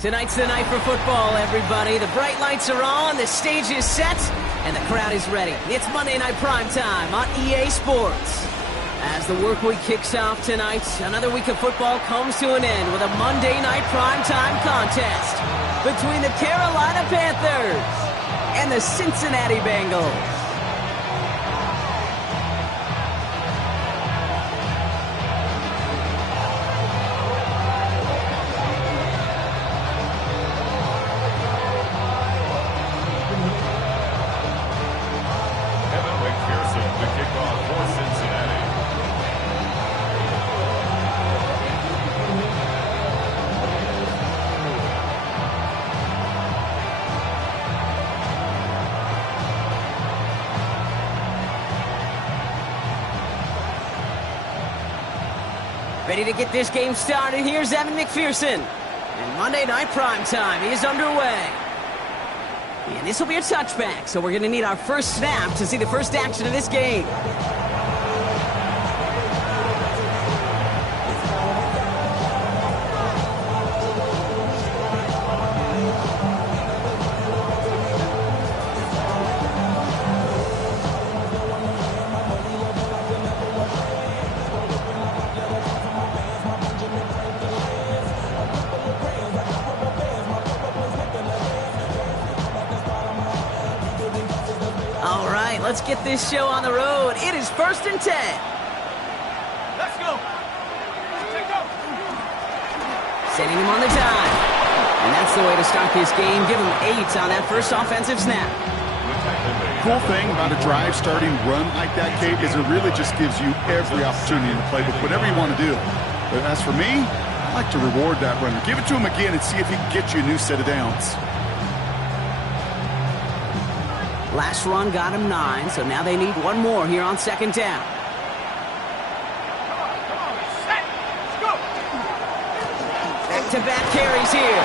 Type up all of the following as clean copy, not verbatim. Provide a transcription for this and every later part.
Tonight's the night for football, everybody. The bright lights are on, the stage is set, and the crowd is ready. It's Monday Night Primetime on EA Sports. As the work week kicks off tonight, another week of football comes to an end with a Monday Night Primetime contest between the Carolina Panthers and the Cincinnati Bengals. Ready to get this game started. Here's Evan McPherson. And Monday Night Primetime is underway. And this will be a touchback, so we're going to need our first snap to see the first action of this game. Let's get this show on the road. It is 1st and 10. Let's go. Take off. Setting him on the dime. And that's the way to start this game. Give him 8 on that first offensive snap. Cool thing about a drive starting run like that, Kate, is it really just gives you every opportunity in the playbook, whatever you want to do. But as for me, I like to reward that runner. Give it to him again and see if he can get you a new set of downs. Last run got him 9, so now they need one more here on 2nd down. Set. Let's go. Back-to-back carries here.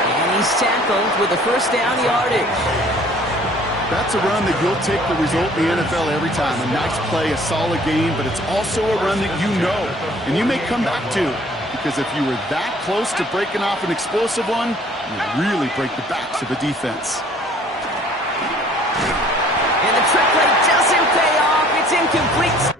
And he's tackled with the first down yardage. That's a run that you'll take the result in the NFL every time. A nice play, a solid game, but it's also a run that you know, and you may come back to. Because if you were that close to breaking off an explosive one, you really break the backs of the defense. And the trick play doesn't pay off. It's incomplete.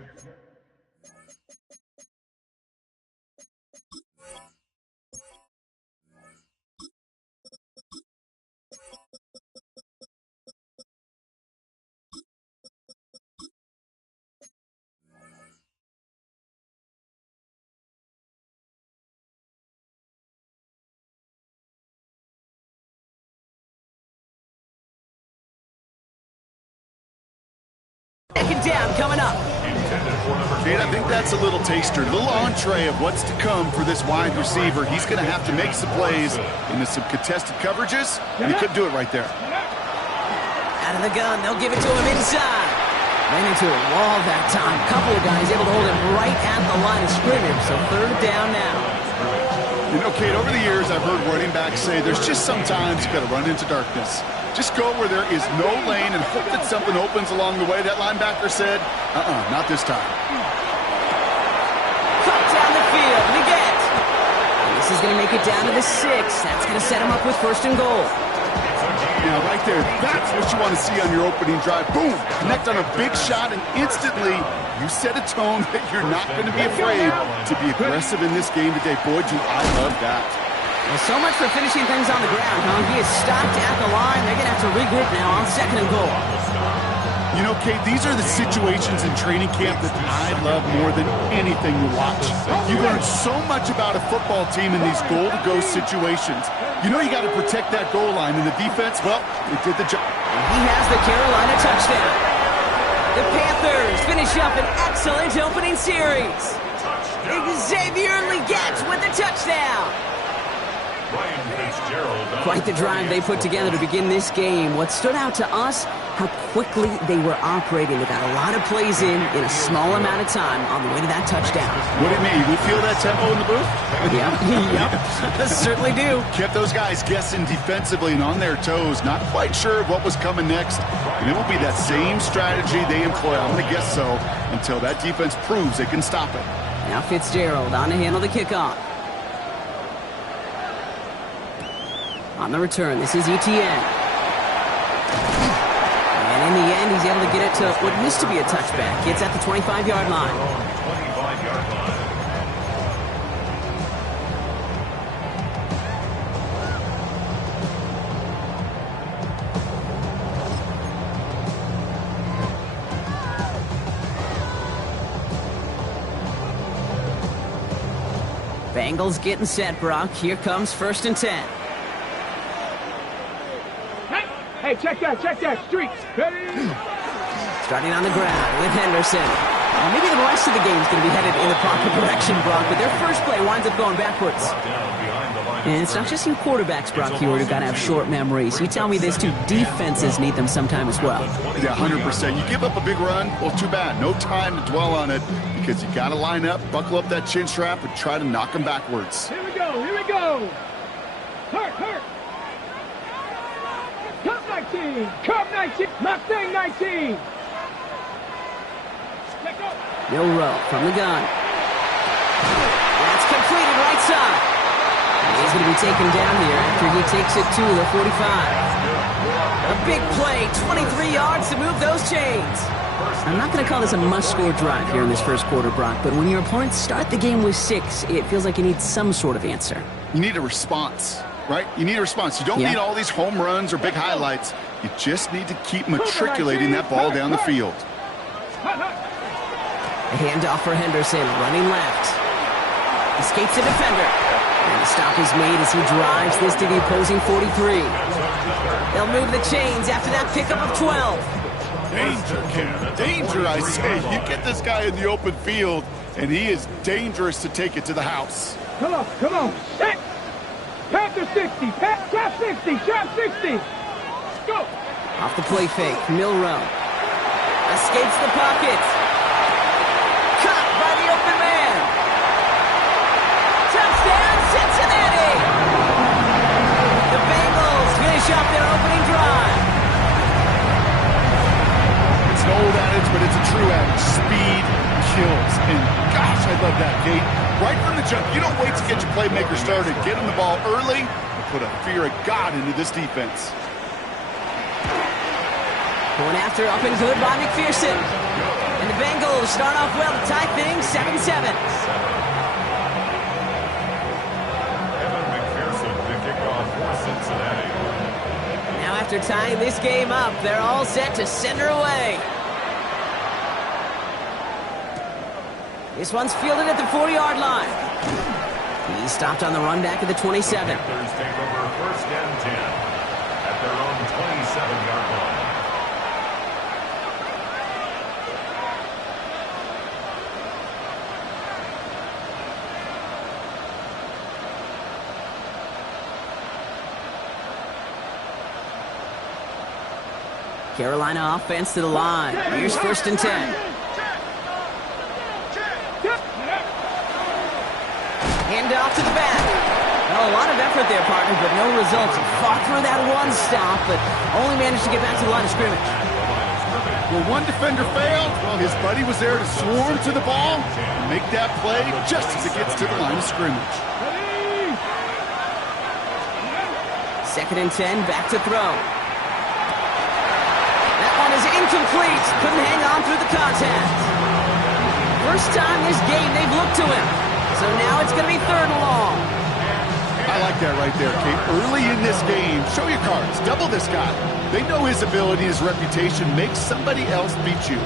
Second down coming up. Kate, I think that's a little taster, a little entree of what's to come for this wide receiver. He's going to have to make some plays into some contested coverages, and he couldn't do it right there. Out of the gun, they'll give it to him inside. Ran into a wall that time. Couple of guys able to hold him right at the line of scrimmage, so 3rd down now. You know, Kate, over the years, I've heard running backs say there's just sometimes you got to run into darkness. Just go where there is no lane and hope that something opens along the way. That linebacker said, not this time. Cut down the field, Leggett. And this is going to make it down to the 6. That's going to set him up with 1st and goal. Now, right there, that's what you want to see on your opening drive. Boom! Connect on a big shot, and instantly you set a tone that you're not going to be afraid to be aggressive in this game today. Boy, do I love that. Well, so much for finishing things on the ground, huh? He is stopped at the line. They're going to have to regroup now on 2nd and goal. You know, Kate, these are the situations in training camp that I love more than anything to watch. You learn so much about a football team in these goal-to-go situations. You know you got to protect that goal line, and the defense, well, it did the job. And he has the Carolina touchdown. The Panthers finish up an excellent opening series. Xavier Legette with the touchdown. Quite the drive they put together to begin this game. What stood out to us, how quickly they were operating. They got a lot of plays in a small amount of time on the way to that touchdown. What do you mean? We feel that tempo in the booth? Yep, certainly do. Kept those guys guessing defensively and on their toes, not quite sure what was coming next. And it will be that same strategy they employ, I'm going to guess so, until that defense proves it can stop it. Now Fitzgerald on to handle the kickoff. On the return, this is Etienne. And in the end, he's able to get it to what used to be a touchback. It's at the 25-yard line. Bengals getting set, Brock. Here comes 1st and 10. Hey, check that, streaks. Ready? Starting on the ground with Henderson. Maybe the rest of the game is going to be headed in the proper direction, Brock, but their first play winds up going backwards. And it's not just you quarterbacks, Brock, here who've got to have short memories. You tell me this too, defenses need them sometime as well. Yeah, 100%. You give up a big run, well, too bad. No time to dwell on it because you got to line up, buckle up that chin strap, and try to knock them backwards. Here we go. Hurt. Cup 19, Mustang 19. Milrow from the gun. That's completed right side. And he's going to be taken down here after he takes it to the 45. A big play, 23 yards to move those chains. I'm not going to call this a must-score drive here in this first quarter, Brock, but when your opponents start the game with 6, it feels like you need some sort of answer. You need a response, right? You need a response. You don't need all these home runs or big highlights. You just need to keep matriculating that ball down the field. A handoff for Henderson, running left. Escapes a defender. And the stop is made as he drives this to the opposing 43. They'll move the chains after that pickup of 12. Danger, Ken. Danger, I say. You get this guy in the open field, and he is dangerous to take it to the house. Come on. Set. Panther 60. Trap 60. Go. Off the play fake, Milrow. Escapes the pocket. Caught by the open man. Touchdown, Cincinnati! The Bengals finish up their opening drive. It's an old adage, but it's a true adage. Speed kills. And gosh, I love that, Kate. Right from the jump, you don't wait to get your playmaker started. Get him the ball early and put a fear of God into this defense. Going after up and good by McPherson. And the Bengals start off well to tie things 7-7. Evan McPherson, the kickoff for Cincinnati. Now after tying this game up, they're all set to send her away. This one's fielded at the 40-yard line. He stopped on the run back at the 27. Panthers take over 1st and 10 at their own 27-yard line. Carolina offense to the line. Here's 1st and 10. Hand off to the back. Well, a lot of effort there, partner, but no results. Fought through that one stop, but only managed to get back to the line of scrimmage. Well, one defender failed. Well, his buddy was there to swarm to the ball and make that play just as it gets to the line of scrimmage. 2nd and 10, back to throw. That one is incomplete. Couldn't hang on through the contact. First time this game they've looked to him. So now it's going to be 3rd and long. I like like that right there, Kate. Early in this game, show your cards. Double this guy. They know his ability, his reputation makes somebody else beat you.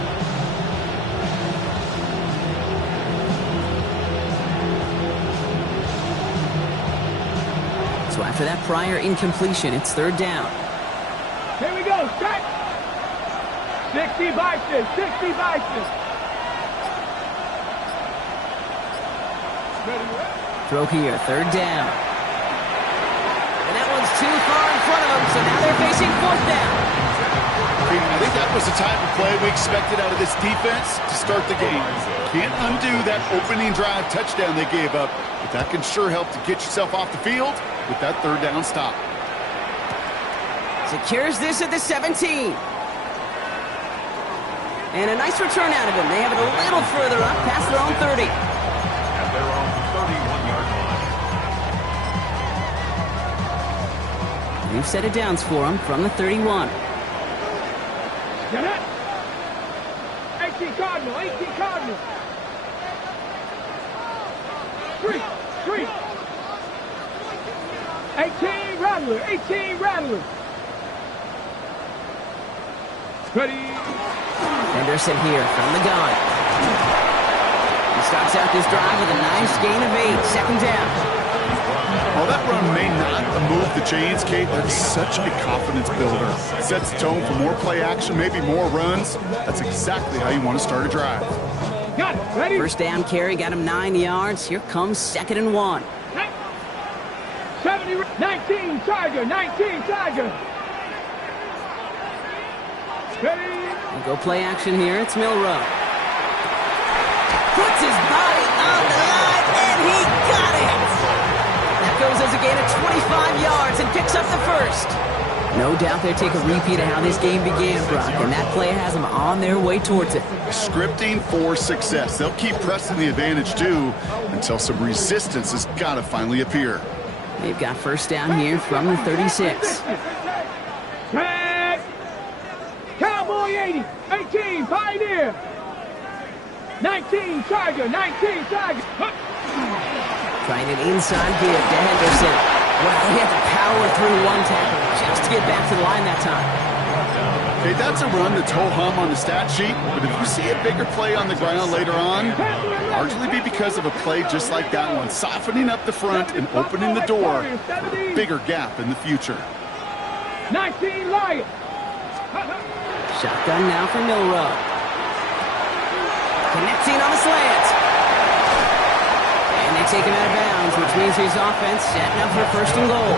So after that prior incompletion, it's third down. Here we go, set. 60 Bison, 60 Bison. Throw here, third down. And that one's too far in front of them, so now they're facing fourth down. I think that was the type of play we expected out of this defense to start the game. Can't undo that opening drive touchdown they gave up, but that can sure help to get yourself off the field with that third down stop. Secures this at the 17. And a nice return out of him. They have it a little further up, past their own 30. At their own 31-yard line. New set of downs for him from the 31. Get it. 18 Cardinal, 18 Cardinal. Street. 18 Rattler, 18 Rattler. Ready. Henderson here from the gun. He starts out this drive with a nice gain of 8. Second down. While that run may not move the chains, Kate, that's such a confidence builder. It sets the tone for more play action, maybe more runs. That's exactly how you want to start a drive. Got it. Ready. First down carry got him 9 yards. Here comes 2nd and 1. 70, 19 Tiger, 19 Tiger. Ready. We'll go play action here. It's Milroe. Puts his body on the line, and he got it! That goes as a gain of 25 yards and picks up the first. No doubt they'll take a repeat of how this game began, Brock, and that play has them on their way towards it. Scripting for success. They'll keep pressing the advantage, too, until some resistance has got to finally appear. They've got first down here from the 36. Tag. Cowboy 80, 18 Pioneer. 19 Tiger, 19 Tiger. Trying an inside give to Henderson. Well, he had to power through one tackle just to get back to the line that time. Okay, that's a run that's ho-hum on the stat sheet, but if you see a bigger play on the ground later on, largely be because of a play just like that one, softening up the front and opening the door for a bigger gap in the future. 19 Lion. Shotgun now for Milroe. Connecting on the slant. And they take him out of bounds, which means his offense setting up for first and goal.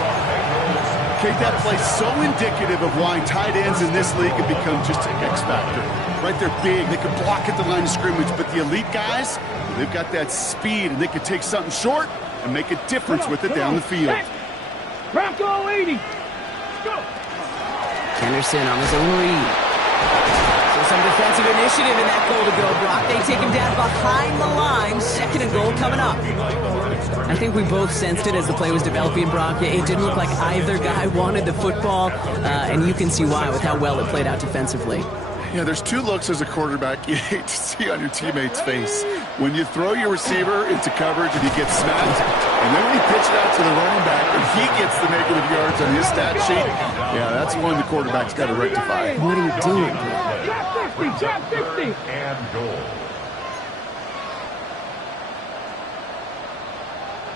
Okay, that play's so indicative of why tight ends in this league have become just an X factor. Right, they're big, they can block at the line of scrimmage, but the elite guys, they've got that speed, and they can take something short and make a difference with it down the field. Bronco 80. Go. Henderson on his own read. So some defensive initiative in that goal to go, Brock. They take him down behind the line. 2nd and goal coming up. I think we both sensed it as the play was developing, Brock. It didn't look like either guy wanted the football, and you can see why with how well it played out defensively. Yeah, there's 2 looks as a quarterback you hate to see on your teammate's face. When you throw your receiver into coverage and he gets smacked, and then when you pitch it out to the running back and he gets the negative yards on his stat sheet, yeah, that's one the quarterback's got to rectify. What are you doing, bro? Chop 50. And goal.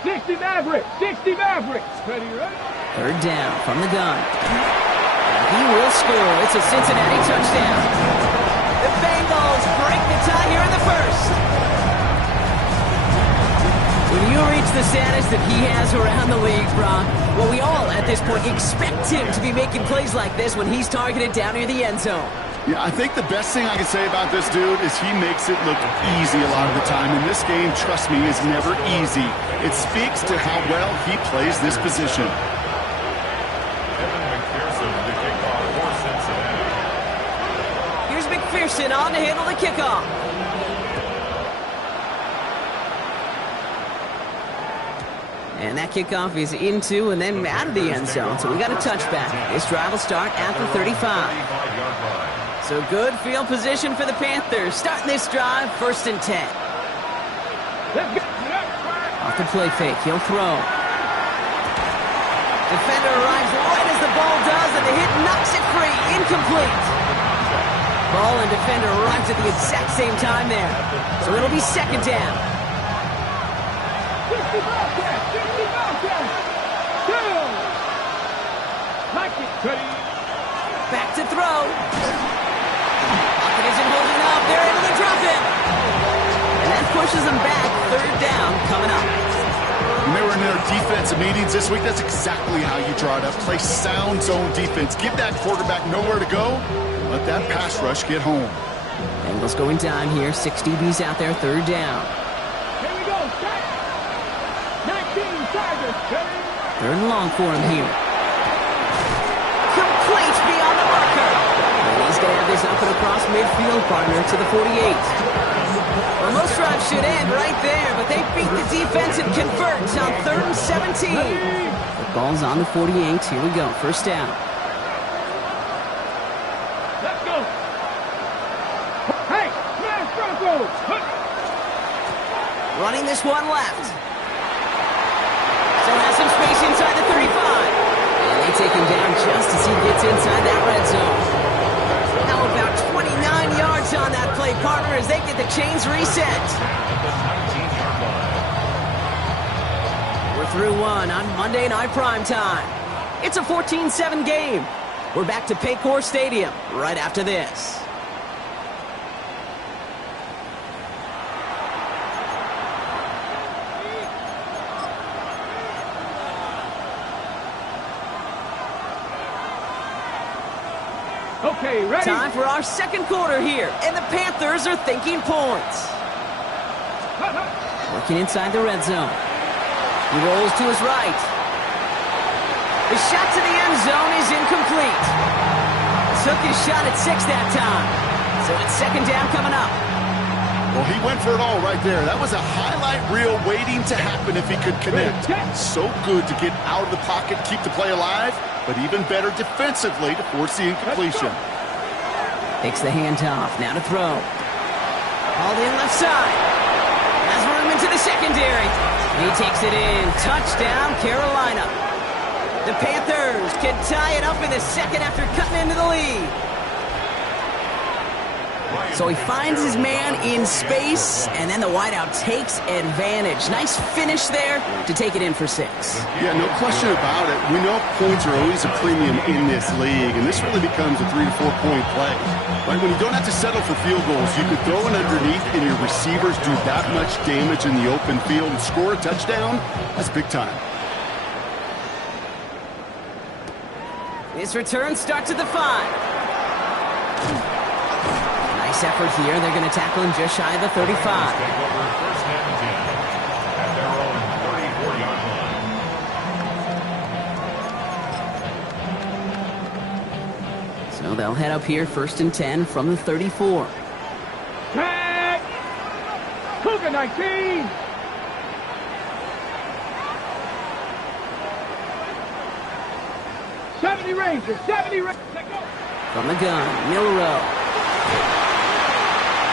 60 Maverick, 60 Maverick. Ready. Third down from the gun. He will score. It's a Cincinnati touchdown. The Bengals break the tie here in the first. When you reach the status that he has around the league, Brock, well, we all at this point expect him to be making plays like this when he's targeted down near the end zone. Yeah, I think the best thing I can say about this dude is he makes it look easy a lot of the time. And this game, trust me, is never easy. It speaks to how well he plays this position. Here's McPherson on to handle the kickoff. And that kickoff is into and then out of the end zone. So we got a touchback. This drive will start at the 35. So good field position for the Panthers. Starting this drive, 1st and 10. Off the play fake, he'll throw. Defender arrives right as the ball does, and the hit knocks it free. Incomplete. Ball and defender arrives at the exact same time there. So it'll be second down. 60 Bobcats! 60 Bobcats! Two! Like it, Cuddy. Back to throw. Pocket isn't holding up. They're able to drop it. And that pushes them back. Third down coming up. When they were in their defensive meetings this week, that's exactly how you draw it up. Play sound zone defense. Give that quarterback nowhere to go. Let that pass rush get home. Bengals going down here. 6 DBs out there. Third down. Here we go, set! 19 Tigers, Cuddy. Third and long for him here. Complete beyond the marker. And he's going to have this up and across midfield, partner, to the 48. Well, most drives should end right there, but they beat the defense and convert on 3rd and 17. The ball's on the 48. Here we go. First down. Let's go! Hey, smash Broncos! Running this one left. Still has some space inside the 35. And they take him down just as he gets inside that red zone. How about 29 yards on that play, partner, as they get the chains reset. We're through one on Monday Night Primetime. It's a 14-7 game. We're back to Paycor Stadium right after this. Okay, ready? Time for our second quarter here, and the Panthers are thinking points. Working inside the red zone. He rolls to his right. The shot to the end zone is incomplete. Took his shot at 6 that time. So it's second down coming up. Well, he went for it all right there. That was a highlight reel waiting to happen if he could connect. So good to get out of the pocket, keep the play alive, but even better defensively to force the incompletion. Takes the handoff. Now to throw. Hauled in left side. Has room into the secondary. He takes it in. Touchdown, Carolina. The Panthers can tie it up in the second after cutting into the lead. So he finds his man in space, and then the wideout takes advantage. Nice finish there to take it in for 6. Yeah, no question about it. We know points are always a premium in this league, and this really becomes a 3 to 4 point play. Right, when you don't have to settle for field goals, you could throw it underneath, and your receivers do that much damage in the open field and score a touchdown. That's big time. This return starts at the 5. Nice effort here. They're going to tackle him just shy of the 35. Take over first and 10 at their own 34-yard line. So they'll head up here, first and 10 from the 34. Tag! Cougar 19! '70 Rangers, 70 Rangers. From the gun, Milrow.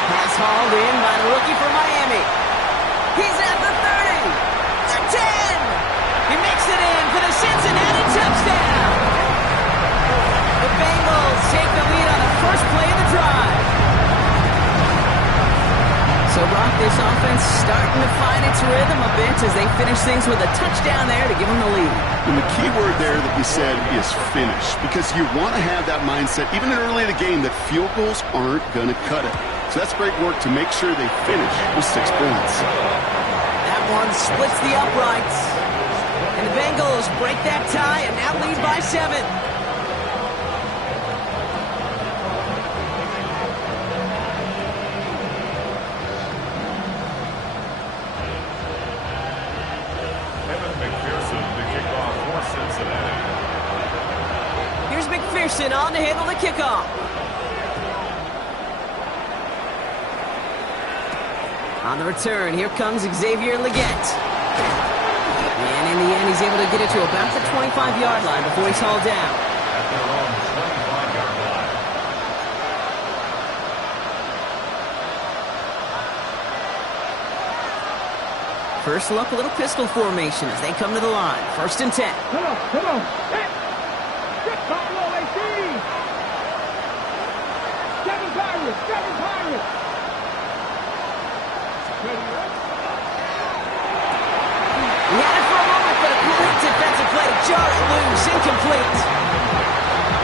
Pass hauled in by the rookie from Miami. He's at the 30, the 10. He makes it in for the Cincinnati touchdown. The Bengals take the lead on the first play of the drive. So, Brock, this offense starting to find its rhythm a bit as they finish things with a touchdown there to give them the lead. And the key word there that you said is finish, because you want to have that mindset, even early in the game, that field goals aren't going to cut it. So that's great work to make sure they finish with 6 points. That one splits the uprights. And the Bengals break that tie and now lead by 7. Here's McPherson on to handle the kickoff. On the return, here comes Xavier Legette. And in the end, he's able to get it to about the 25-yard line before he's hauled down. At their own 25-yard line. First look, a little pistol formation as they come to the line. 1st and 10. Come on, come on. Hey. Get Pablo AC. 7 Pirates, 7 Pirates. He had it for a moment, but a great defensive play to jar it loose. Incomplete.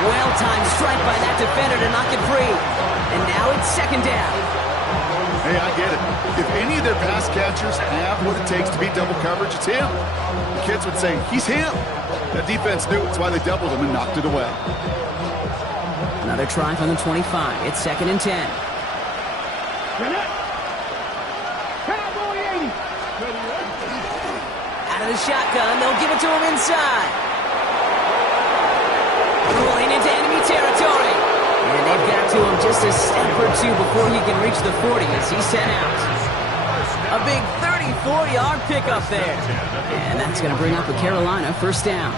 Well-timed strike by that defender to knock it free. And now it's 2nd down. Hey, I get it. If any of their pass catchers have what it takes to beat double coverage, it's him. The kids would say, he's him. That defense knew it's why they doubled him and knocked it away. Another try from the 25. It's 2nd and 10. Cowboy 80. Out of the shotgun, they'll give it to him inside. Rolling into enemy territory. And they've got to him just a step or two before he can reach the 40 as he's sent out. A big 34-yard pickup there. And that's going to bring up a Carolina 1st down.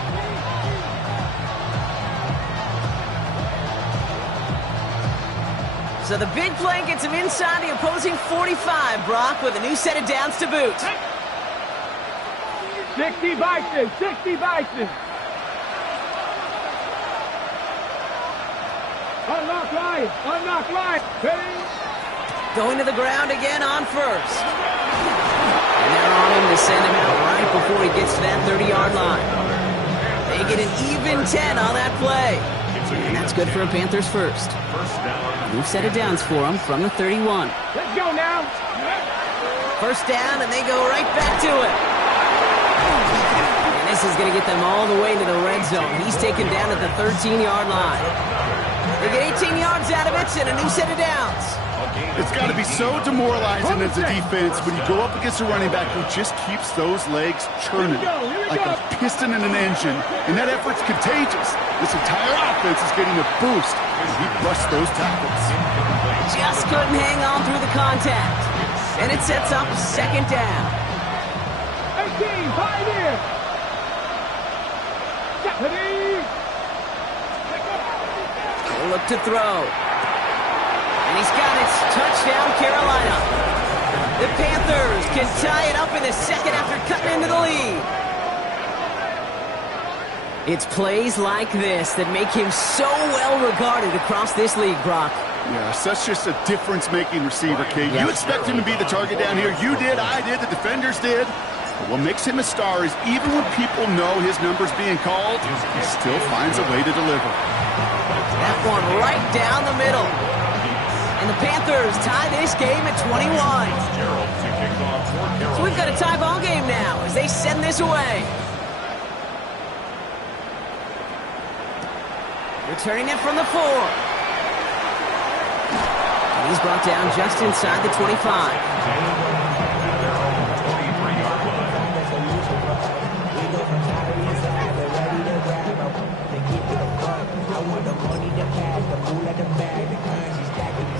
So the big play gets him inside the opposing 45, Brock, with a new set of downs to boot. 60 Bison, 60 Bison. Unlock line, unlock line. Ready? Going to the ground again on 1st. And they're on him to send him out right before he gets to that 30-yard line. They get an even 10 on that play. And that's good for a Panthers 1st. New set of downs for him from the 31. Let's go now. 1st down, and they go right back to it. And this is going to get them all the way into the red zone. He's taken down at the 13-yard line. They get 18 yards out of it and a new set of downs. It's got to be so demoralizing as a defense when you go up against a running back who just keeps those legs churning like a piston in an engine. And that effort's contagious. This entire offense is getting a boost as he busts those tackles. Just couldn't hang on through the contact. And it sets up 2nd down. 18, pioneer. Ready? Look to throw. And he's got it. Touchdown, Carolina. The Panthers can tie it up in the 2nd after cutting into the lead. It's plays like this that make him so well regarded across this league, Brock. Yeah, such just a difference-making receiver, Kate. You expect him to be the target down here. You did, I did, the defenders did. But what makes him a star is even when people know his number's being called, he still finds a way to deliver. That one right down the middle. And the Panthers tie this game at 21. So we've got a tie ball game now as they send this away. Returning it from the 4. And he's brought down just inside the 25.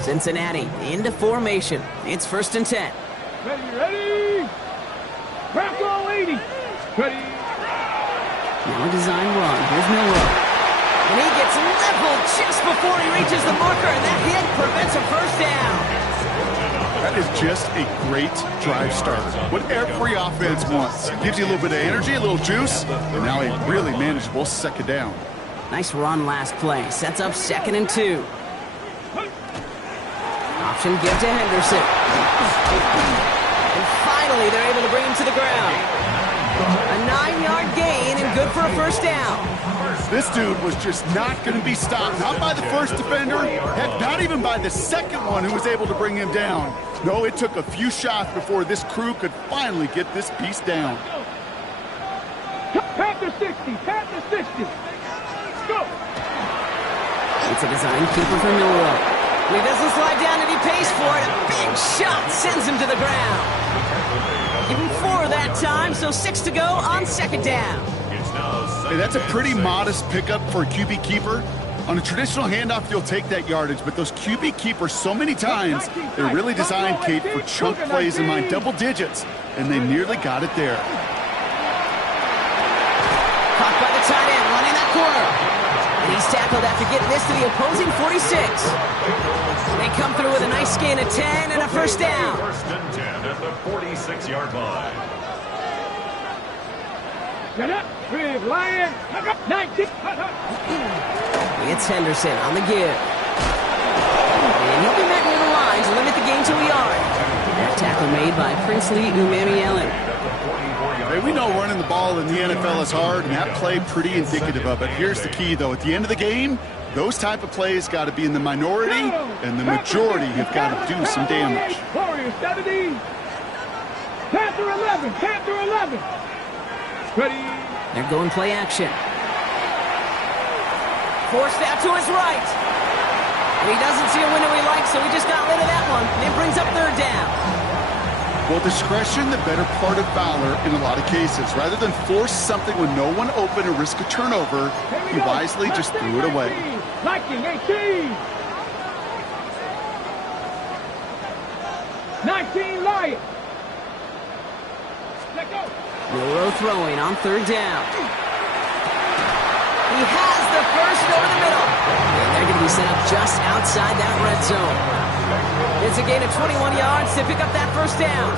Cincinnati into formation. It's 1st and 10. Ready? Bronco 80. Ready? Now a design run. Here's Milroe. And he gets leveled just before he reaches the marker, and that hit prevents a 1st down. That is just a great drive starter. What every offense wants. It gives you a little bit of energy, a little juice, and now a really manageable 2nd down. Nice run last play. Sets up 2nd and 2. Option give to Henderson. And finally, they're able to bring him to the ground. A 9-yard gain and good for a 1st down. This dude was just not going to be stopped. Not by the first defender. Heck, not even by the 2nd one who was able to bring him down. No, it took a few shots before this crew could finally get this piece down. Panther 60. Panther 60. Go. It's a design keeper for Milroe. He doesn't slide down and he pays for it. A big shot sends him to the ground. Give him 4 that time, so 6 to go on 2nd down. Hey, that's a pretty modest pickup for a QB keeper. On a traditional handoff, you'll take that yardage, but those QB keepers, so many times, they're really designed, Kate, for chunk plays in mind, double digits, and they nearly got it there. Caught by the tight end, running that corner. And he's tackled after getting this to the opposing 46. They come through with a nice gain of 10 and a 1st down. 1st and 10 at the 46-yard line. Get up. Big Lion. 19. It's Henderson on the give. And he'll be met near the line to limit the gain to a yard. That tackle made by Princely Umamielen. Hey, we know running the ball in the NFL is hard, and that play pretty indicative of it. Here's the key, though. At the end of the game, those type of plays got to be in the minority, and the majority have got to do some damage. Warriors 70. Panther 11. Panther 11. Ready. They're going play action. Forced out to his right. And he doesn't see a window he likes, so he just got rid of that one. And it brings up third down. Well, discretion, the better part of valor in a lot of cases. Rather than force something with no one open and risk a turnover, he wisely just threw it away. Liking 18. 19 Lions. Let go. Milroe throwing on third down. He has the first over the middle. And they're going to be set up just outside that red zone. It's a gain of 21 yards to pick up that first down.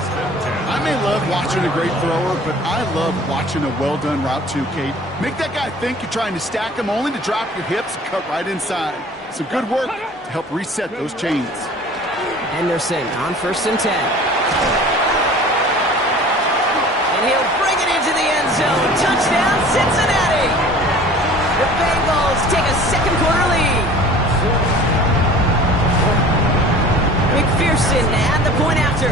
I may love watching a great thrower, but I love watching a well-done route too, Kate. Make that guy think you're trying to stack him only to drop your hips and cut right inside. So good work to help reset those chains. Henderson on 1st and 10. And he'll bring it into the end zone. Touchdown, Cincinnati! The Bengals take a second quarter lead. McPherson at the point after.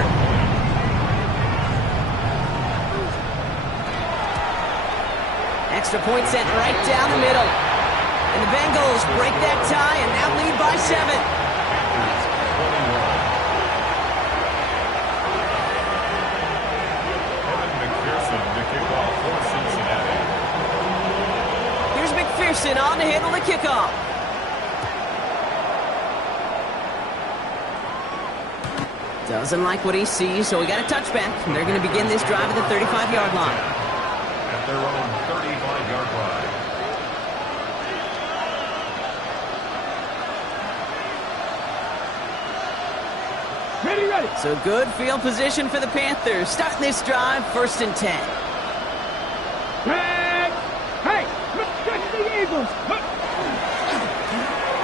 Extra point sent right down the middle. And the Bengals break that tie and now lead by 7. Here's McPherson on to handle the kickoff. Doesn't like what he sees, so we got a touchback. And they're going to begin this drive at the 35-yard line. At their own 35-yard line. Ready, ready. So good field position for the Panthers. Starting this drive, 1st and 10. Drag. Hey, catch the Eagles.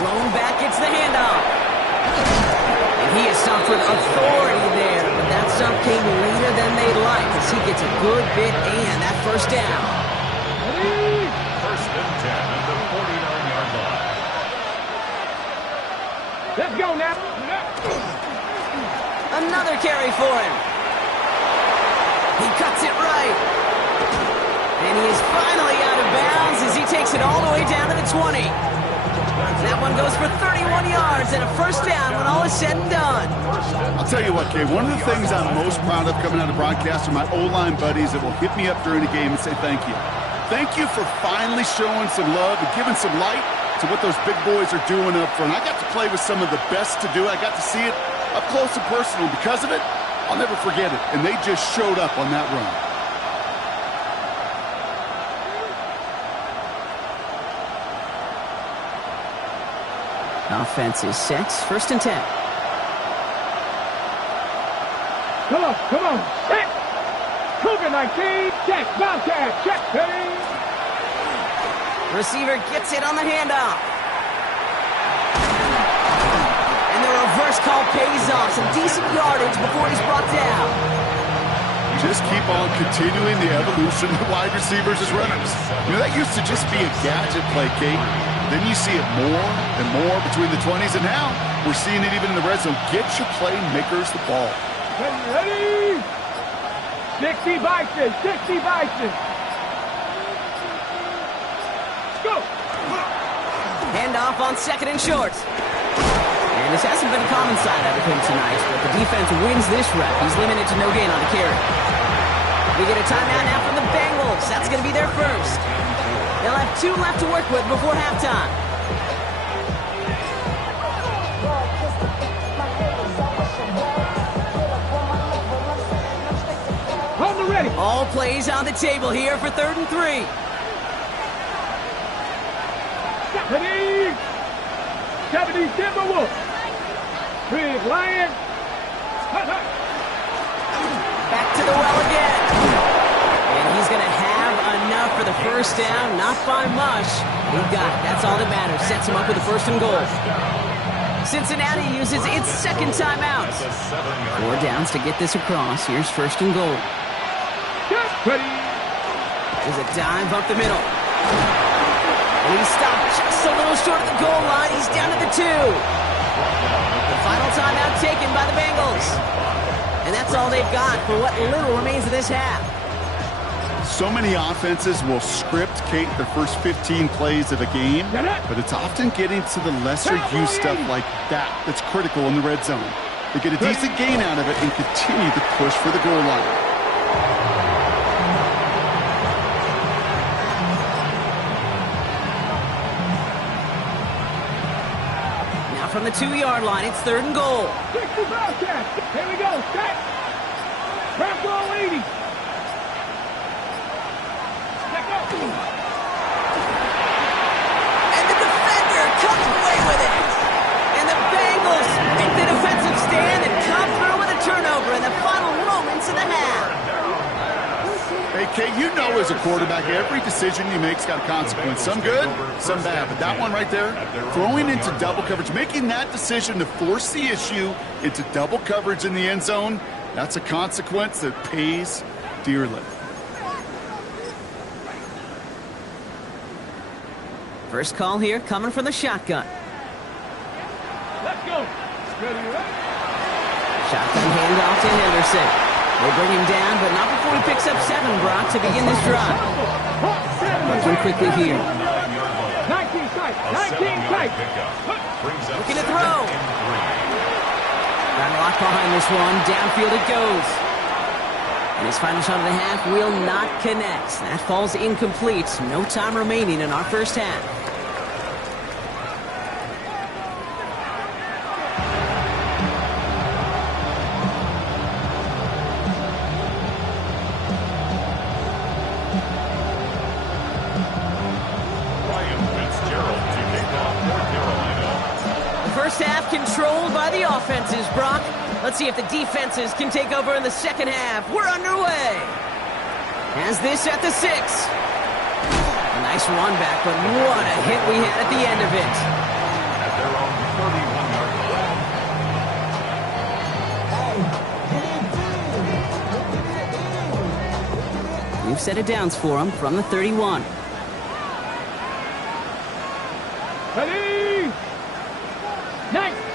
Blown back, gets the handoff. And he has suffered authority there, but that stump came later than they'd like as he gets a good bit and that first down. Ready. 1st and 10 at the 49-yard line. Let's go now. Another carry for him. He cuts it right. And he is finally out of bounds as he takes it all the way down to the 20. That one goes for 31 yards and a first down when all is said and done. I'll tell you what, Kay, one of the things I'm most proud of coming out of broadcast are my O-line buddies that will hit me up during a game and say thank you. Thank you for finally showing some love and giving some light to what those big boys are doing up front. I got to play with some of the best to do it. I got to see it up close and personal. Because of it, I'll never forget it. And they just showed up on that run. Offense is set. 1st and 10. Come on, come on. Check. Cougar 19. Check. Bobcat. Check. Ready. Receiver gets it on the handoff. And the reverse call pays off. Some decent yardage before he's brought down. Just keep on continuing the evolution of wide receivers as runners. You know, that used to just be a gadget play, Kate. Then you see it more and more between the 20s, and now we're seeing it even in the red zone. Get your playmakers the ball. Ready. 60 Bison. 60 Bison. Go. Handoff on 2nd and short. And this hasn't been a common side out of him tonight, but the defense wins this rep. He's limited to no gain on the carry. We get a timeout now from the Bengals. That's going to be their first. They'll have 2 left to work with before halftime. Hold the ready. All plays on the table here for 3rd and 3. Ready. 70 Timberwolves. Big Lion. Back to the well again. And he's going to have another enough for the first down, not by much. He got it. That's all that matters. Sets him up with a first and goal. Cincinnati uses its second timeout. 4 downs to get this across. Here's first and goal. There's a dive up the middle. And he's stopped just a little short of the goal line. He's down to the 2. The final timeout taken by the Bengals. And that's all they've got for what little remains of this half. So many offenses will script, Kate, their first 15 plays of a game, but it's often getting to the lesser-used stuff like that that's critical in the red zone. They get a decent gain out of it and continue to push for the goal line. Now from the 2-yard line, it's third and goal. Here we go. Set. Wrap goal 80. And the defender comes away with it. And the Bengals make the defensive stand and come through with a turnover in the final moments of the half. Hey, Kate, you know as a quarterback, every decision you make's got a consequence. Some good, some bad. But that one right there, throwing into double coverage, making that decision to force the issue into double coverage in the end zone, that's a consequence that pays dearly. First call here coming from the shotgun. Let's go. Shotgun handoff to Henderson. They bring him down, but not before he picks up 7, Brock, to begin this drive. Working quickly here. 19 tight. 19 tight. Looking to throw. Got locked behind this one. Downfield it goes. And his final shot of the half will not connect. That falls incomplete. No time remaining in our first half. Half controlled by the offenses, Brock. Let's see if the defenses can take over in the second half. We're underway. Has this at the 6. A nice run back, but what a hit we had at the end of it. At their own 31-yard line. We've set it downs for him from the 31. Ready?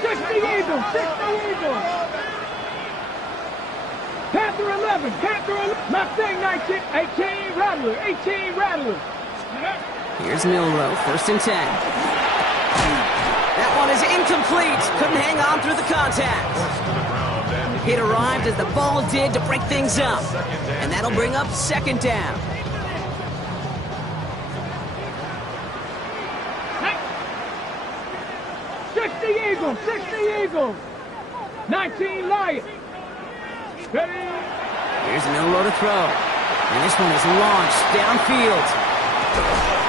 60 Eagles. Panther 11. Mustang 19. 18 Rattler. 18 Rattler. Here's Milrow, first and 10. That one is incomplete. Couldn't hang on through the contact. It arrived as the ball did to break things up. And that'll bring up second down. Eagles, 60 Eagles. 19 Lions. Ready? Here's Milrow to throw. And this one is launched downfield.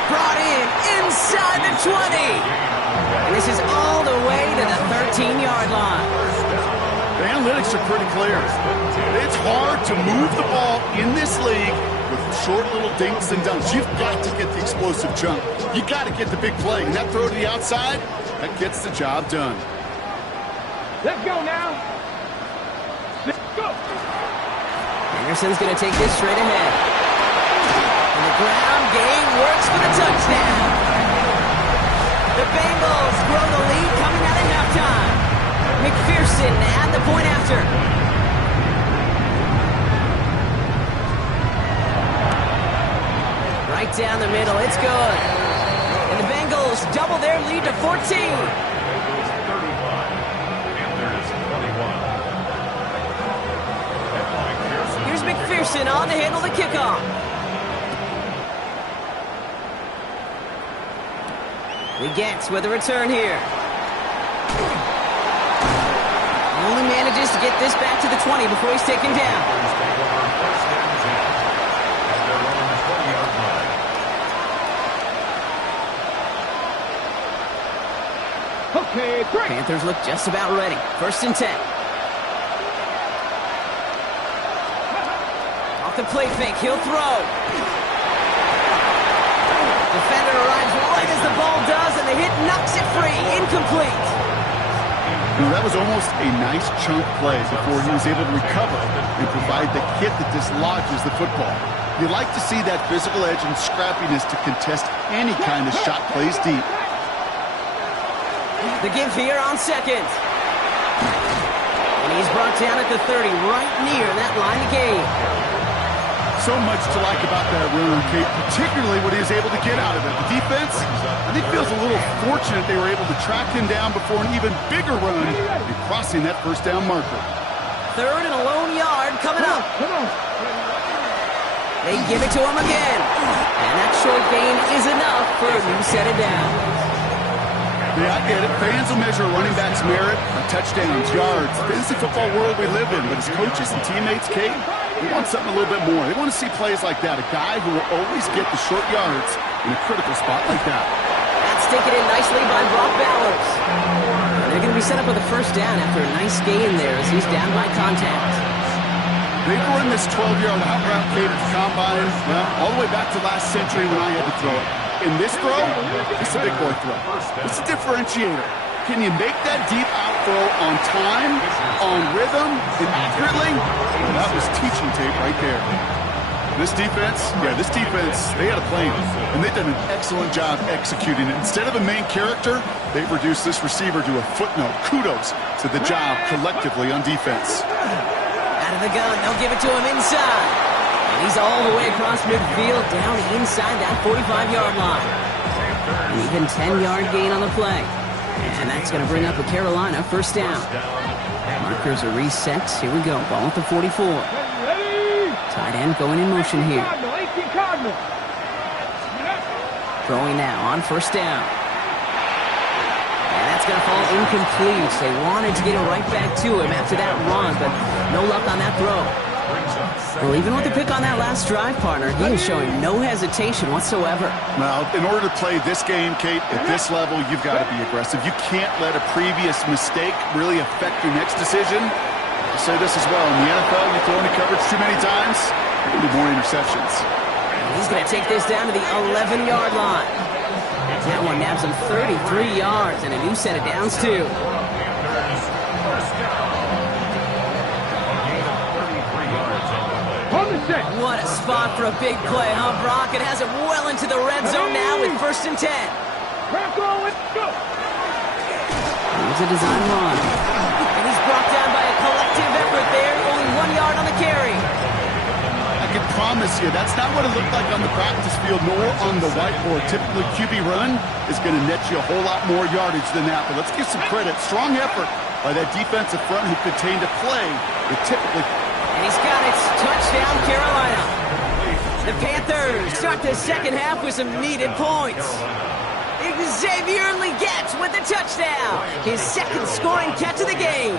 Brought in inside the 20. And this is all the way to the 13-yard line. The analytics are pretty clear. It's hard to move the ball in this league with short little dinks and dunks. You've got to get the explosive jump. You got to get the big play. And that throw to the outside, that gets the job done. Let's go now. Let's go. Anderson's going to take this straight ahead. And the ground game works for the touchdown. The Bengals grow the lead coming out of halftime. McPherson at the point after. Right down the middle. It's good. And the Bengals double their lead to 14. Here's McPherson on to handle the kickoff. He gets with a return here. Only manages to get this back to the 20 before he's taken down. Okay, great. Panthers look just about ready. First and 10. Off the play fake, he'll throw. Defender arrives right as the ball does, and the hit knocks it free. Incomplete. That was almost a nice chunk play before he was able to recover and provide the hit that dislodges the football. You like to see that physical edge and scrappiness to contest any kind of shot plays deep. The give here on second. And he's brought down at the 30, right near that line of gain. So much to like about that run, Kate, particularly what he was able to get out of it. The defense, I think, feels a little fortunate they were able to track him down before an even bigger run and crossing that first down marker. Third and a lone yard coming up. Come on. They give it to him again. And that short gain is enough for a new set of downs. Yeah, I get it. Fans will measure a running back's merit by touchdowns, yards, the fantasy football world we live in. But as coaches and teammates, Kate, they want something a little bit more. They want to see plays like that. A guy who will always get the short yards in a critical spot like that. That's taken in nicely by Brock Bowers. They're going to be set up with a first down after a nice gain there as he's down by contact. They've run this 12-yard out route, Kate, at the combine, well, all the way back to last century when I had to throw it. In this throw, it's a big boy throw. It's a differentiator. Can you make that deep out throw on time, on rhythm, and accurately? Well, that was teaching tape right there. This defense, they had a plan, and they've done an excellent job executing it. Instead of a main character, they've reduced this receiver to a footnote. Kudos to the job collectively on defense. Out of the gun, they'll give it to him inside. And he's all the way across midfield, down inside that 45-yard line. An even 10-yard gain on the play. And that's going to bring up a Carolina first down. Markers are reset. Here we go. Ball at the 44. Tight end going in motion here. Throwing now on first down. And that's going to fall incomplete. They wanted to get it right back to him after that run, but no luck on that throw. Well, even with the pick on that last drive, partner, he is showing no hesitation whatsoever. Now, in order to play this game, Kate, at this level, you've got to be aggressive. You can't let a previous mistake really affect your next decision. I'll say this as well. In the NFL, you throw into coverage too many times, there can be more interceptions. And he's going to take this down to the 11-yard line. That one nabs him 33 yards and a new set of downs, too. What a spot for a big play, huh, Brock? It has it well into the red zone now with 1st and 10. Here's a design run. And he's brought down by a collective effort there. Only 1 yard on the carry. I can promise you, that's not what it looked like on the practice field nor on the whiteboard. Typically, QB run is going to net you a whole lot more yardage than that. But let's give some credit. Strong effort by that defensive front who contained a play that typically... And he's got it. Touchdown, Carolina. The Panthers start the second half with some needed points. Xavier Legette with the touchdown. His second scoring catch of the game.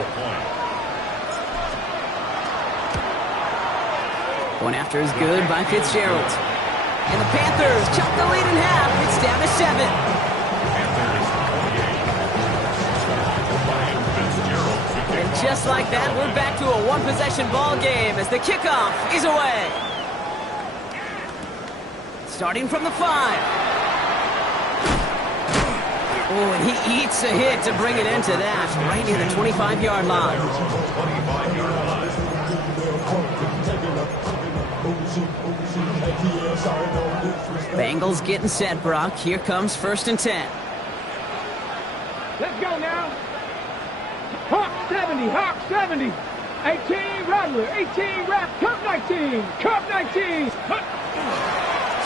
Going after is good by Fitzgerald. And the Panthers chop the lead in half. It's down to 7. Just like that, we're back to a one-possession ball game as the kickoff is away. Starting from the 5. Oh, and he eats a hit to bring it into that, right near the 25-yard line. Bengals getting set, Brock. Here comes 1st and 10. Let's go now. Hawk 70, Hawk 70. 18, Rattler, 18, Rap, Cup 19, Cup 19.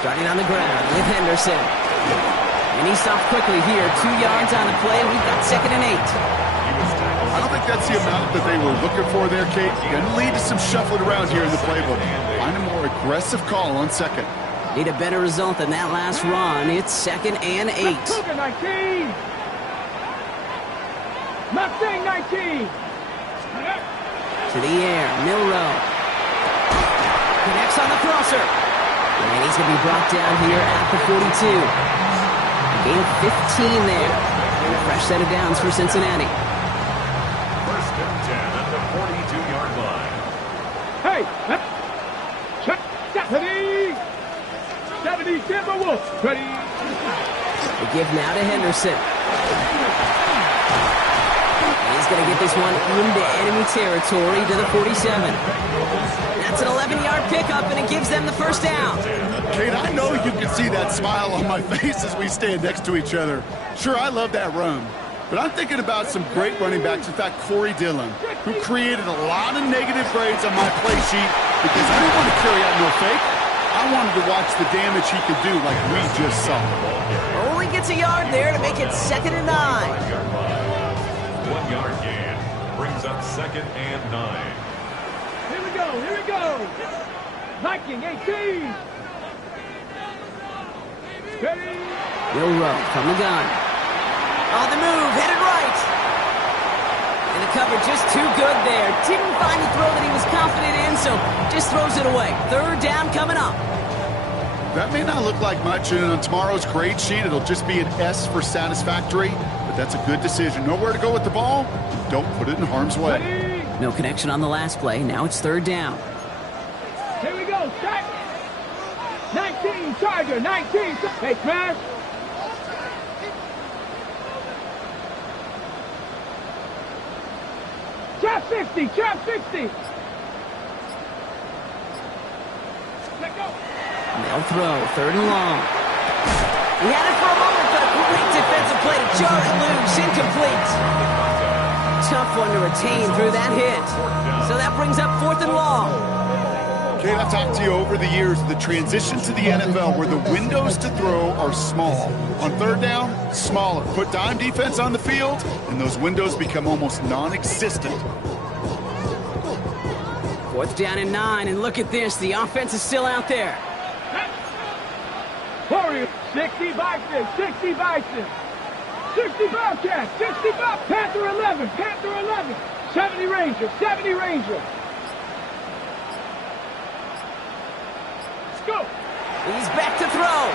Starting on the ground with Henderson. And he stopped quickly here. 2 yards on the play. We've got 2nd and 8. I don't think that's the amount that they were looking for there, Kate. Going to lead to some shuffling around here in the playbook. Find a more aggressive call on 2nd. Need a better result than that last run. It's 2nd and 8. Cougar 19. Mustang 19. To the air, Milrow. Connects on the crosser. And he's going to be brought down here at the 42. A gain of 15 there. And a fresh set of downs for Cincinnati. 1st and 10 at the 42-yard line. Hey, check 70. 70 Timberwolves. Ready. They give now to Henderson. He's going to get this one into enemy territory to the 47. That's an 11-yard pickup, and it gives them the first down. Kate, I know you can see that smile on my face as we stand next to each other. Sure, I love that run. But I'm thinking about some great running backs. In fact, Corey Dillon, who created a lot of negative grades on my play sheet because I didn't want to carry out no fake. I wanted to watch the damage he could do like we just saw. Only gets a yard there to make it 2nd and 9. 1 yard gain brings up 2nd and 9. Here we go, here we go. Viking 18. Ready. Will Rowe from the gun. On the move, headed right. And the cover just too good there. Didn't find the throw that he was confident in, so just throws it away. 3rd down coming up. That may not look like much, and on tomorrow's grade sheet, it'll just be an S for satisfactory, but that's a good decision. Know where to go with the ball, don't put it in harm's way. Ready. No connection on the last play. Now it's 3rd down. Here we go, set. 19, Charger, 19. Hey, smash. Trap 60, trap 60. Let go. They'll throw, 3rd and long. He had it for a moment, but a great defensive play to jar it loose, incomplete. Tough one to retain through that hit. So that brings up 4th and long. Kate, I've talked to you over the years, the transition to the NFL where the windows to throw are small. On 3rd down, smaller. Put dime defense on the field, and those windows become almost non-existent. 4th down and 9, and look at this. The offense is still out there. Warriors, 60 Bison, 60 Bison. 60 Bobcats, 60 Bob, Panther 11, Panther 11. 70 Rangers, 70 Rangers. Go. He's back to throw.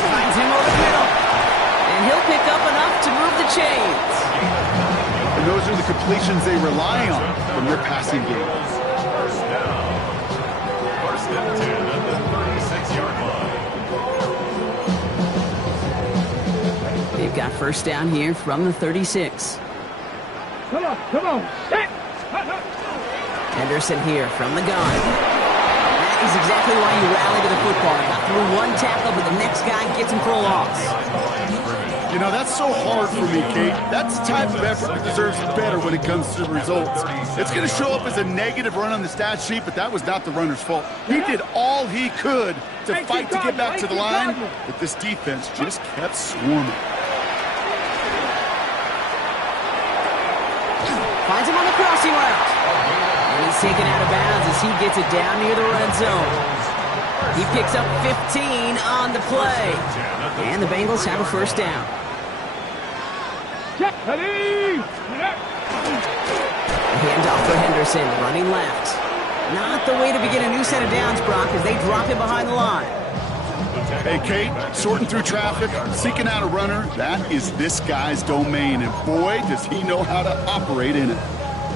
Finds him over the middle. And he'll pick up enough to move the chains. And those are the completions they rely on from their passing game. 1st down. 1st and 10 at the 36-yard line. They've got 1st down here from the 36. Come on, set. Henderson here from the gun. That is exactly why you rally to the football. Got through 1 tackle, but the next guy gets him for a loss. You know, that's so hard for me, Kate. That's the type of effort that deserves better when it comes to the results. It's going to show up as a negative run on the stat sheet, but that was not the runner's fault. He did all he could to fight to get back to the line, but this defense just kept swarming. Finds him on the crossing route. And he's taken out of bounds as he gets it down near the red zone. He picks up 15 on the play. And the Bengals have a 1st down. Check, ready. Handoff for Henderson, running left. Not the way to begin a new set of downs, Brock, as they drop him behind the line. Hey, Kate, sorting through traffic, seeking out a runner, that is this guy's domain, and boy, does he know how to operate in it.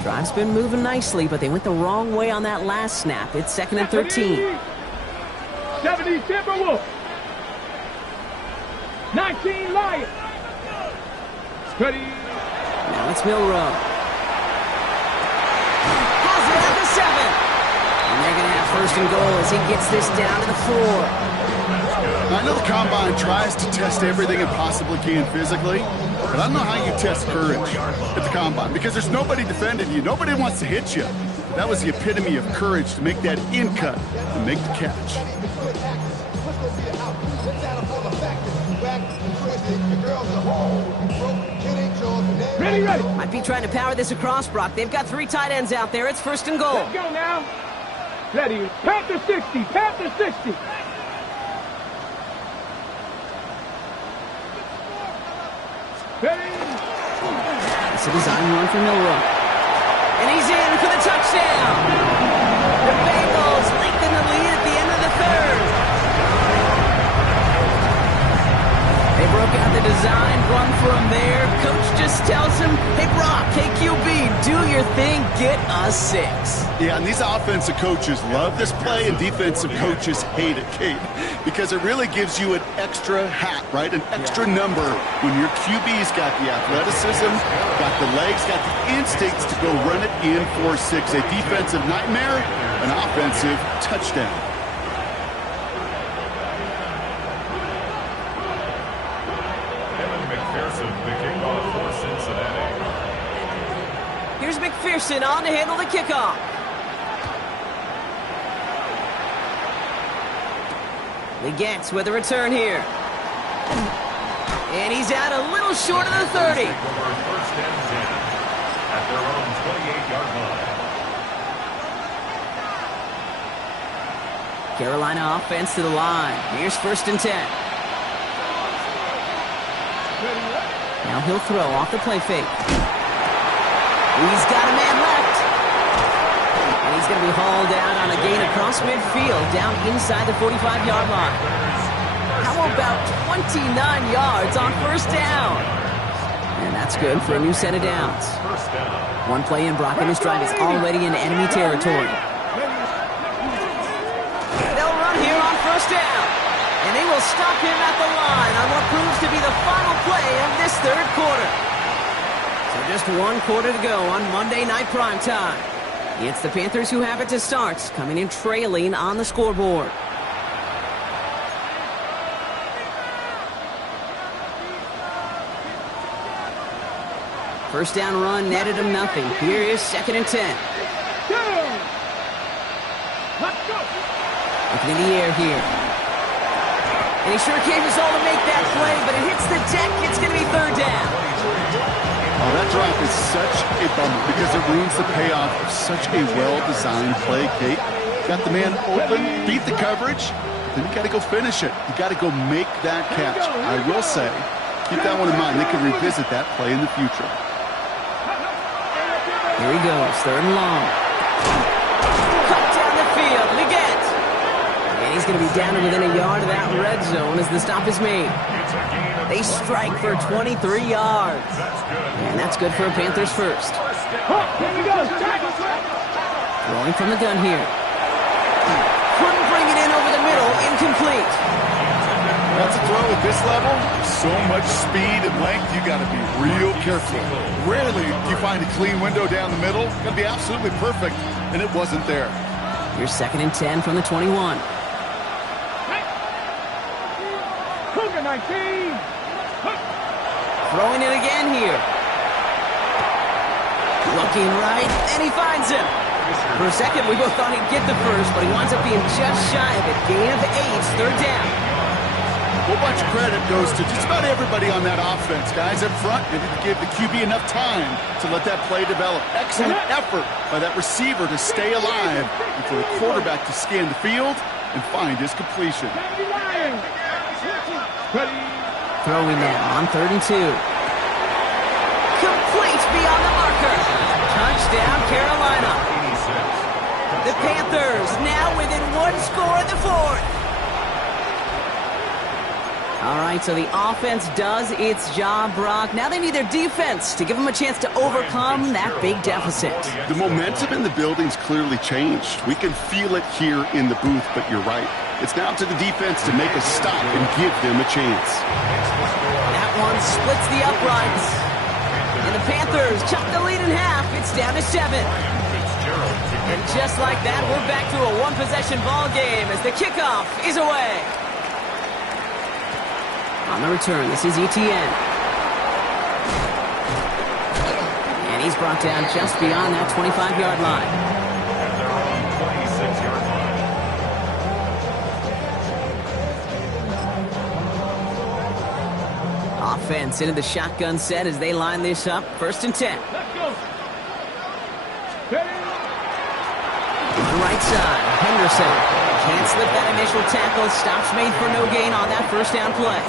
Drive's been moving nicely, but they went the wrong way on that last snap. It's 2nd and 13. 70 Timberwolves. 19 Lions. Ready. Now it's Milroe. Has it at the 7. And they're going to have 1st and goal as he gets this down to the 4. I know the Combine tries to test everything it possibly can physically, but I don't know how you test courage at the Combine because there's nobody defending you. Nobody wants to hit you. That was the epitome of courage to make that in cut and make the catch. Ready. Might be trying to power this across, Brock. They've got 3 tight ends out there. It's 1st and goal. Let's go now. Ready. Panther 60, Panther 60. Ready. It's a design run for Milroe. And he's in for the touchdown. The Bengals lengthen the lead at the end of the 3rd. They broke out the design run for him there. Coach just tells him, hey, Brock, hey, QB, do do your thing, get a 6. Yeah, and these offensive coaches love this play, and defensive coaches hate it, Kate, because it really gives you an extra hat, right? An extra number when your QB's got the athleticism, got the legs, got the instincts to go run it in for 6. A defensive nightmare, an offensive touchdown. Here's McPherson on to handle the kickoff. Legette with a return here. And he's out a little short of the 30. First and 10 at their own 28-yard line. Carolina offense to the line. Here's 1st and 10. Now he'll throw off the play fake. He's got a man left. And he's going to be hauled out on a gain across midfield, down inside the 45-yard line. How about 29 yards on 1st down? And that's good for a new set of downs. One play in, Brock, and his drive is already in enemy territory. They'll run here on 1st down. And they will stop him at the line on what proves to be the final play of this 3rd quarter. So just 1 quarter to go on Monday Night Primetime. It's the Panthers who have it to start, coming in trailing on the scoreboard. First down run netted him nothing. Here is 2nd and 10. Looking in the air here. And he sure gave us all to make that play, but it hits the deck. It's going to be 3rd down. Oh, that drop is such a bummer because it ruins the payoff of such a well-designed play, Kate. Got the man open, beat the coverage, then you got to go finish it. You got to go make that catch. I will say, keep that one in mind. They can revisit that play in the future. Here he goes, 3rd and long. Cut down the field, Legette. And he's going to be down to within a yard of that red zone as the stop is made. They strike for 23 yards. And that's good for a Panthers first. Throwing from the gun here. Couldn't bring it in over the middle. Incomplete. That's a throw at this level. So much speed and length, you got to be real careful. Rarely do you find a clean window down the middle. Got to be absolutely perfect, and it wasn't there. Here's 2nd and 10 from the 21. Cougar 19. Throwing it again here. Looking right, and he finds him. For a second, we both thought he'd get the first, but he winds up being just shy of it. Gain of 8, 3rd down. Well, much credit goes to just about everybody on that offense. Guys up front, they didn't give the QB enough time to let that play develop. Excellent effort by that receiver to stay alive and for the quarterback to scan the field and find his completion. Throwing now on 3rd and 2. Complete beyond the marker. Touchdown, Carolina. The Panthers now within 1 score in the 4th. All right, so the offense does its job, Brock. Now they need their defense to give them a chance to overcome that big deficit. The momentum in the building's clearly changed. We can feel it here in the booth, but you're right. It's now to the defense to make a stop and give them a chance. That one splits the uprights. And the Panthers chop the lead in half. It's down to 7. And just like that, we're back to a one-possession ball game as the kickoff is away. On the return, this is Etienne. And he's brought down just beyond that 25-yard line. At their own 26-yard line. Offense into the shotgun set as they line this up. 1st and 10. Let's go. The right side, Henderson. Can't slip that initial tackle. Stops made for no gain on that 1st down play.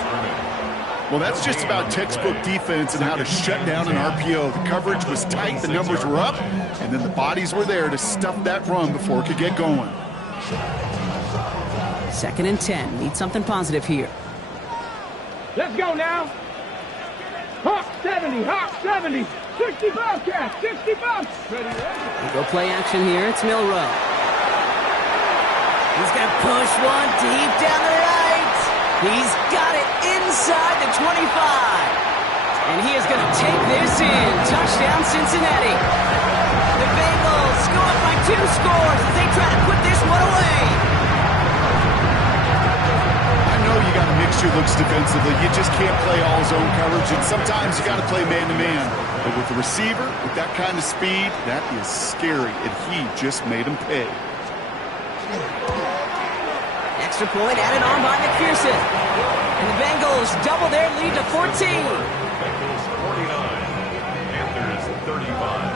Well, that's just about textbook defense and how to shut down an RPO. The coverage was tight, the numbers were up, and then the bodies were there to stuff that run before it could get going. 2nd and 10. Need something positive here. Let's go now. Hawk 70. 60, hop, 70, 60 Bobcats, 60 Bobs. Ready, ready. Go play action here. It's Milroe. He's going to push one deep down the right. He's got it inside the 25. And he is going to take this in. Touchdown, Cincinnati. The Bengals go up by 2 scores as they try to put this one away. I know you got to mix your looks defensively. You just can't play all zone coverage, and sometimes you got to play man-to-man. But with the receiver, with that kind of speed, that is scary, and he just made him pay. Extra point added on by McPherson. And the Bengals double their lead to 14. Bengals 49, Panthers 35.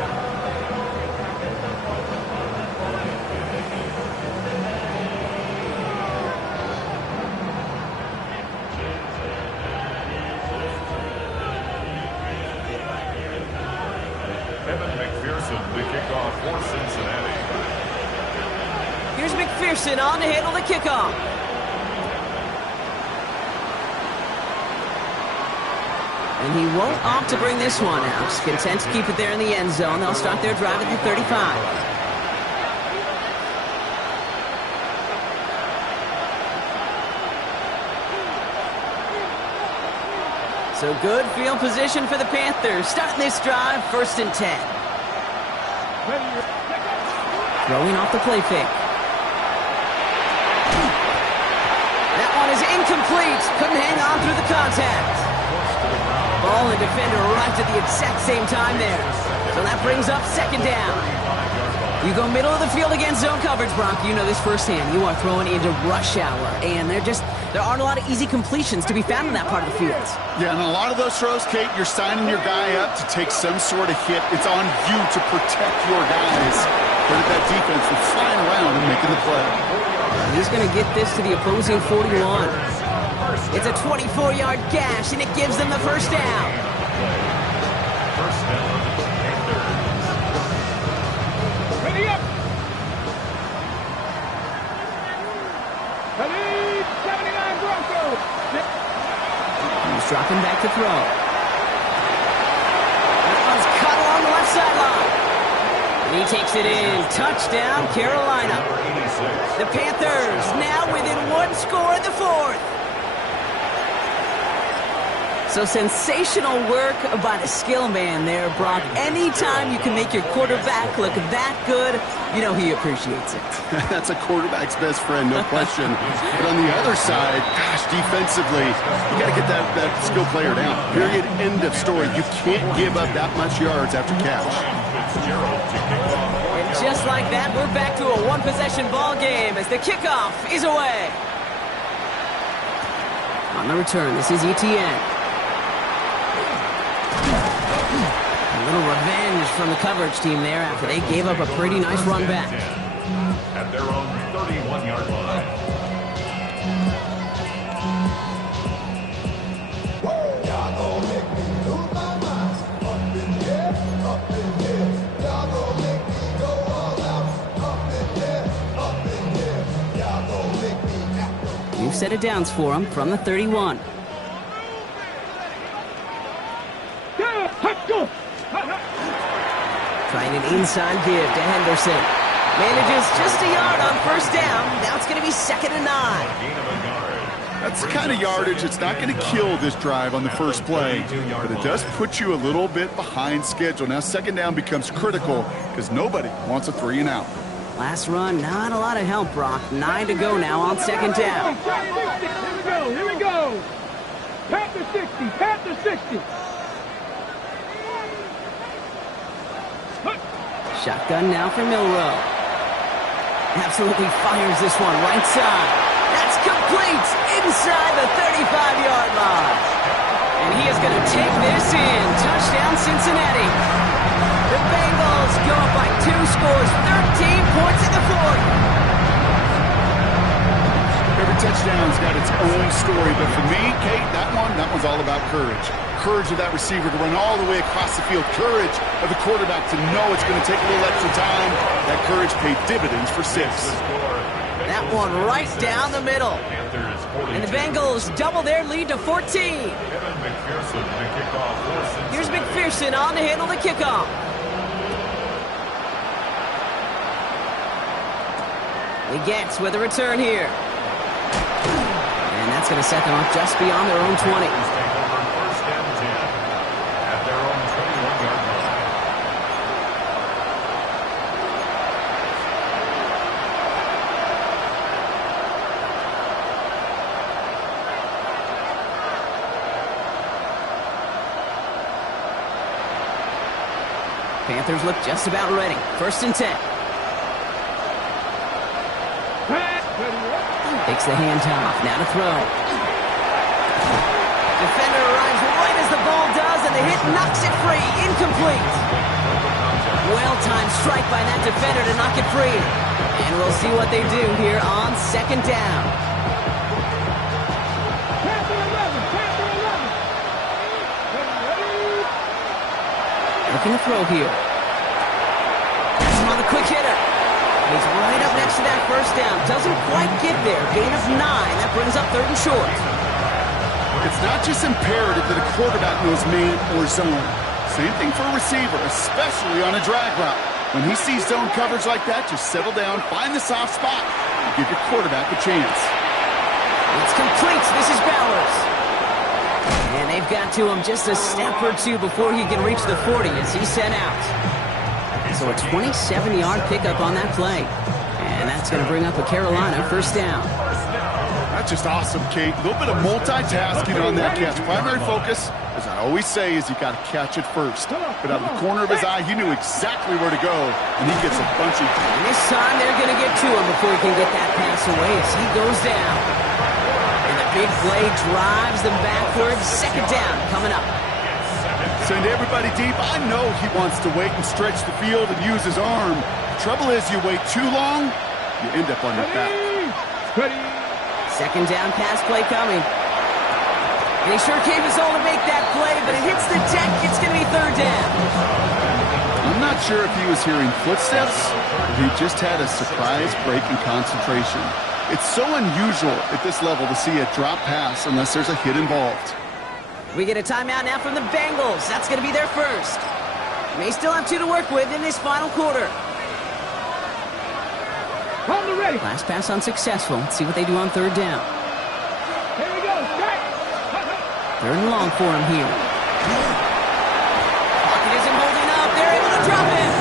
Evan McPherson, the kickoff for Cincinnati. Here's McPherson on to handle the kickoff. And he won't opt to bring this one out. He's content to keep it there in the end zone. They'll start their drive at the 35. So good field position for the Panthers. Starting this drive, 1st and 10. Throwing off the play fake. That one is incomplete. Couldn't hang on through the contact. Ball and defender arrived at the exact same time there. So that brings up 2nd down. You go middle of the field against zone coverage, Brock. You know this firsthand. You are throwing into rush hour. And there aren't a lot of easy completions to be found in that part of the field. Yeah, and a lot of those throws, Kate, you're signing your guy up to take some sort of hit. It's on you to protect your guys. But that defense was flying around and making the play. He's going to get this to the opposing 41. It's a 24-yard gash, and it gives them the 1st down. First down, Panthers. Ready up. Ready, 79 Broncos. He's dropping back to throw. That one's cut along the left sideline. And he takes it in. Touchdown, Carolina. The Panthers now within 1 score in the 4th. So sensational work by the skill man there, Brock. Anytime you can make your quarterback look that good, you know he appreciates it. That's a quarterback's best friend, no question. But on the other side, gosh, defensively, you got to get that skill player down. Period. End of story. You can't give up that much yards after catch. And just like that, we're back to a 1-possession ball game as the kickoff is away. On the return, this is Etienne. A little revenge from the coverage team there after they gave up a pretty nice run back. At their own 31-yard line. New set of downs for him from the 31. Trying an inside give to Henderson. Manages just a yard on 1st down. Now it's going to be 2nd and 9. That's the kind of yardage it's not going to kill this drive on the first play, but it does put you a little bit behind schedule. Now 2nd down becomes critical because nobody wants a 3 and out. Last run, not a lot of help, Brock. 9 to go now on 2nd down. Here we go. Panther 60, Panther 60. Shotgun now for Milroe. Absolutely fires this one right side. That's complete inside the 35-yard line. And he is going to take this in. Touchdown, Cincinnati. The Bengals go up by 2 scores, 13 points in the 4th. Every touchdown's got its own story, but for me, Kate, that one's all about courage. Courage of that receiver to run all the way across the field. Courage of the quarterback to know it's going to take a little extra time. That courage paid dividends for 6. That one right down the middle. And the Bengals double their lead to 14. Evan McPherson, the kickoff for Cincinnati. Here's McPherson. Pearson on to handle the kickoff. He gets with a return here. And that's going to set them up just beyond their own 20. Take over first and 10 at their own 21-yard line. Panthers look just about ready. First and 10. Takes the handoff. Now to throw. Defender arrives right as the ball does, and the hit knocks it free. Incomplete. Well-timed strike by that defender to knock it free. And we'll see what they do here on second down. Panther 11, Panther 11. Looking to throw here. That's him on the quick hitter. He's right up next to that first down. Doesn't quite get there. Gain of 9. That brings up third and short. It's not just imperative that a quarterback knows man or zone. Same thing for a receiver, especially on a drag route. When he sees zone coverage like that, just settle down, find the soft spot, and give your quarterback a chance. It's complete. This is Bowers. And they've got to him just a step or two before he can reach the 40 as he's sent out. So a 27-yard pickup on that play. And that's going to bring up a Carolina first down. That's just awesome, Kate. A little bit of multitasking on that catch. Primary focus, as I always say, is you got to catch it first. But out of the corner of his eye, he knew exactly where to go, and he gets a bunch of... And this time they're going to get to him before he can get that pass away as he goes down. And the big play drives them backwards. Second down coming up. Send everybody deep. I know he wants to wait and stretch the field and use his arm. The trouble is you wait too long, you end up on your back. Second down pass play coming. And he sure gave his all to make that play, but it hits the deck. It's going to be third down. I'm not sure if he was hearing footsteps or he just had a surprise break in concentration. It's so unusual at this level to see a drop pass unless there's a hit involved. We get a timeout now from the Bengals. That's going to be their first. May still have 2 to work with in this final quarter. Hold it ready. Last pass unsuccessful. Let's see what they do on third down. Here we go. Strike. Third and long for him here. Pocket isn't holding up. They're able to drop it.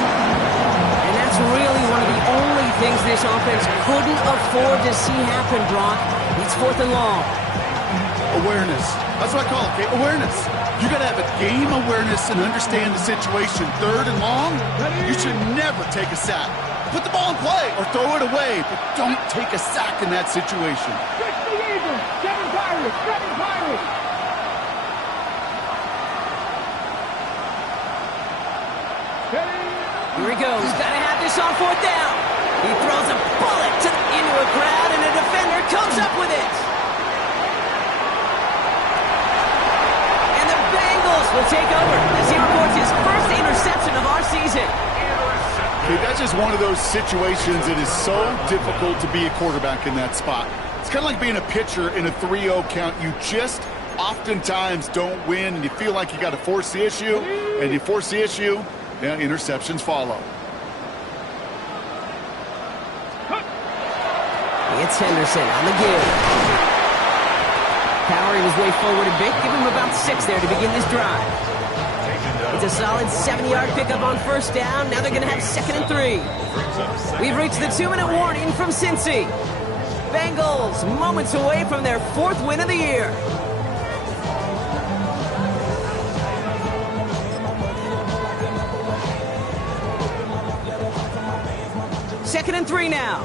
And that's really one of the only things this offense couldn't afford to see happen, Brock. It's fourth and long. Awareness. That's what I call it, okay? Awareness. You got to have a game awareness and understand the situation. Third and long, you should never take a sack. Put the ball in play or throw it away, but don't take a sack in that situation. 6 the Eagles, 7 Pirates, 7 Pirates. Here he goes. Got to have this on fourth down. He throws a bullet into a crowd, and a defender comes up with it. And the Bengals will take over as he records his first interception of our season. Okay, that's just one of those situations that is so difficult to be a quarterback in that spot. It's kind of like being a pitcher in a 3-0 count. You just oftentimes don't win, and you feel like you got to force the issue, and you force the issue, yeah, interceptions follow. It's Henderson on the give. Powering his way forward a bit. Give him about 6 there to begin this drive. It's a solid 70-yard pickup on first down. Now they're going to have 2nd and 3. We've reached the 2-minute warning from Cincy. Bengals moments away from their 4th win of the year. Second and 3 now.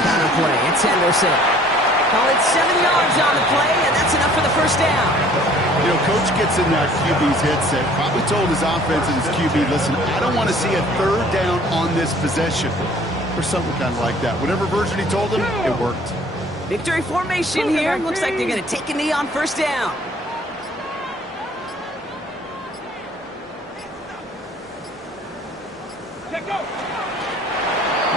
Counter play. It's Henderson. Call it 7 yards on the play, and that's enough for the first down. You know, Coach gets in that QB's headset, probably told his offense and his QB, listen, I don't want to see a third down on this possession, or something kind of like that. Whatever version he told him, it worked. Victory formation here. Looks like they're going to take a knee on first down.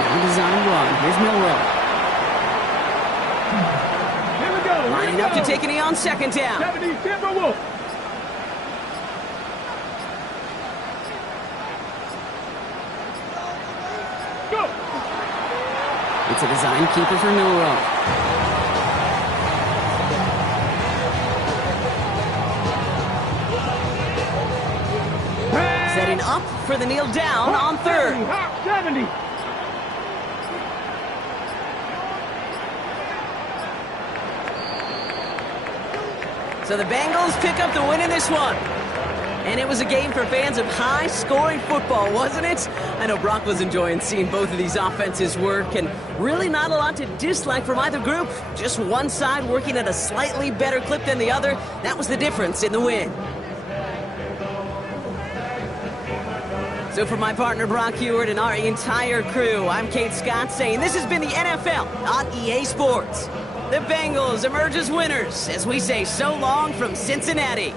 Now design run. Here's Milrow. Lining up to take a knee on second down. 70 Timberwolves. Go. It's a design keeper for Milroe. Setting up for the kneel down on third. 70. So the Bengals pick up the win in this one. And it was a game for fans of high-scoring football, wasn't it? I know Brock was enjoying seeing both of these offenses work, and really not a lot to dislike from either group. Just one side working at a slightly better clip than the other. That was the difference in the win. So for my partner Brock Huard and our entire crew, I'm Kate Scott saying this has been the NFL on EA Sports. The Bengals emerge as winners as we say so long from Cincinnati.